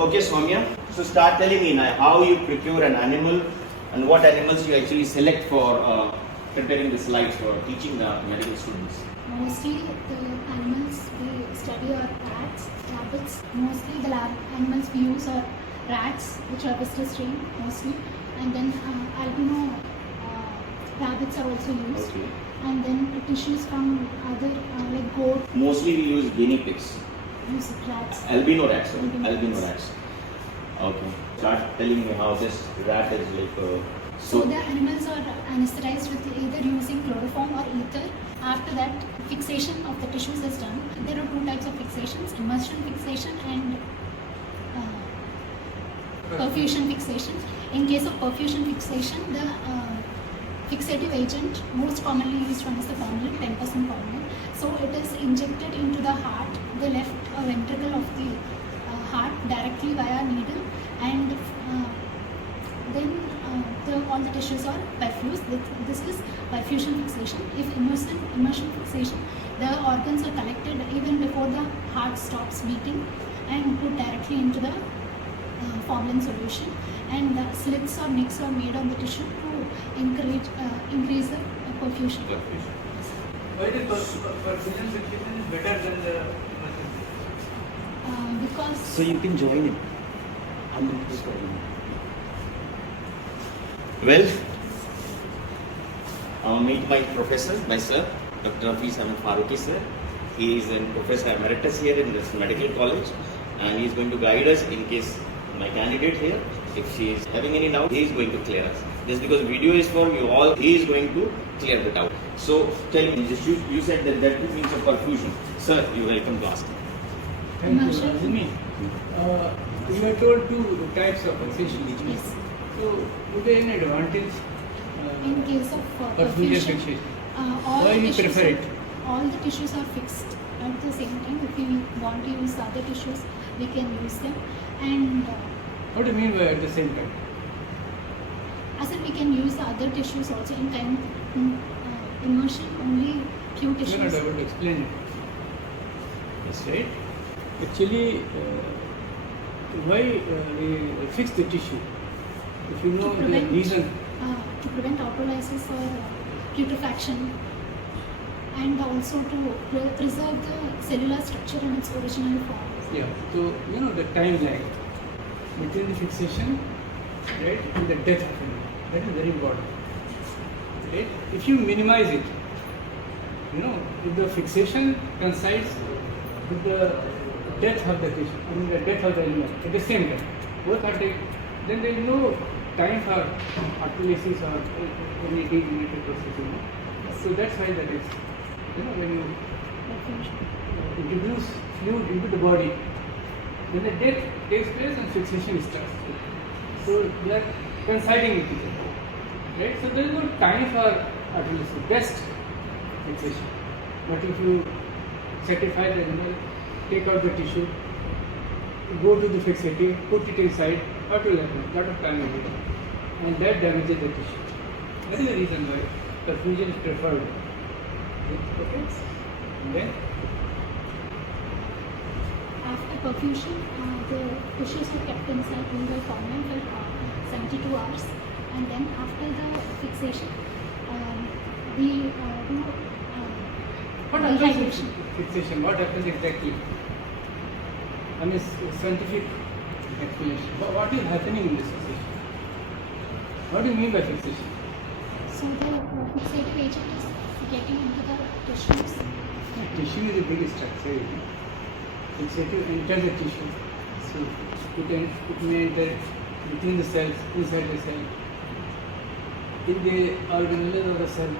Okay, Soumya. So start telling me now how you procure an animal and what animals you actually select for preparing the slides for teaching the medical students. Mostly the animals we study are rats, rabbits. Mostly the animals we use are rats, which are viscous strain mostly, and then albino rabbits are also used. Okay. And then tissues from other like goat. Mostly we use guinea pigs. Use rats. Albino rats. Sorry. Albino Albino rats. rats. Okay. Start telling me how this rat is like. So the animals are anesthetized with either using chloroform or ether. After that, fixation of the tissues is done. There are two types of fixations: immersion fixation and perfusion fixation. In case of perfusion fixation, the fixative agent most commonly used one is the formalin, 10% formalin. So it is injected into the heart, the left ventricle of the heart directly via needle, and then all the tissues are perfused. This is perfusion fixation. If immersion fixation, the organs are collected even before the heart stops beating and put directly into the formalin solution, and slits or nicks are made on the tissue to increase the perfusion. Why the perfusion fixation is better than the immersion? Because So you can join it. Well, I'll meet my professor, my sir, Dr. Hafiz Ahmed Faruqi sir. He is a professor emeritus here in this medical college, and he is going to guide us in case my candidate here, if she is having any doubt, he is going to clear us. Just because video is for you all, he is going to clear the doubt. So tell me, just you said that there are two means of perfusion. Sir, you are welcome to ask. Thank you, Immersion. Azmi. You were told two types of fixation. yes, So, is there any advantage in case of perfusion perfusion, fixation? all Why the you tissues prefer are, it? all the tissues are fixed at the same time. If we want to use other tissues, we can use them. And What do you mean by at the same time? as in we can use the other tissues also in time immersion. Only few You are not tissues. able to explain it. Yes, Right? Actually, why we fix the tissue? If you know To the prevent- reason, To prevent autolysis or putrefaction, and also to preserve the cellular structure in its original form. yeah. So you know the time lag between the fixation, right, and the death happening. That is very important. Right? If you minimize it, you know, if the fixation coincides with the death of the tissue, I mean the death of the animal at the same time, both are taken, then there is no time for autolysis or any degenerative process. You know? So that's why that is, you know, when you introduce fluid into the body, then the death takes place and fixation starts. So they are coinciding with each other. Right? So there is no time for autolysis, best fixation. But if you sacrifice the animal, take out the tissue, go to the fixative, put it inside, autolysis, lot of time will be done. And that damages the tissue. That is the reason why perfusion is preferred. Okay? And then After perfusion, the tissues are kept inside by formalin for 72 hours, and then after the fixation, we do what happens in dehydration. fixation? What happens exactly? I mean, scientific explanation. What is happening in this fixation? What do you mean by fixation? So the fixative agent is getting into the tissues. Tissue is a big structure. You know? Fixative enters the tissue. So it may enter between the cells, inside the cell, in the organelles of the cell.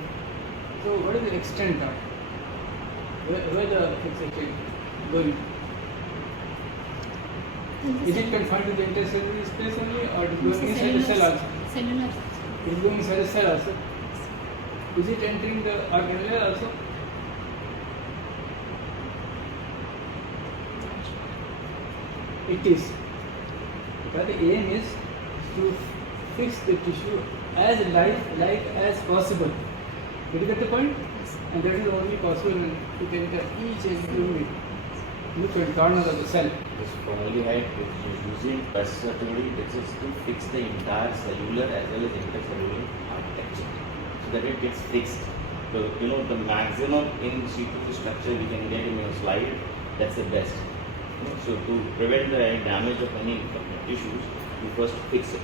So what is the extent of where the fixation going? Is it confined to the intercellular space only, or is it going inside the cell also? Cellular. It is going inside the cell also. Is it entering the organelle also? It is. Because the aim is to fix the tissue as lifelike as possible. Did you get the point? And that is only possible when you can enter each and every nook and corner of the cell. this formaldehyde is using versatility. This is to fix the entire cellular as well as intercellular architecture, so that it gets fixed. So, the maximum in situ structure we can get in your slide, that's the best. So to prevent the damage of any tissues, you first fix it.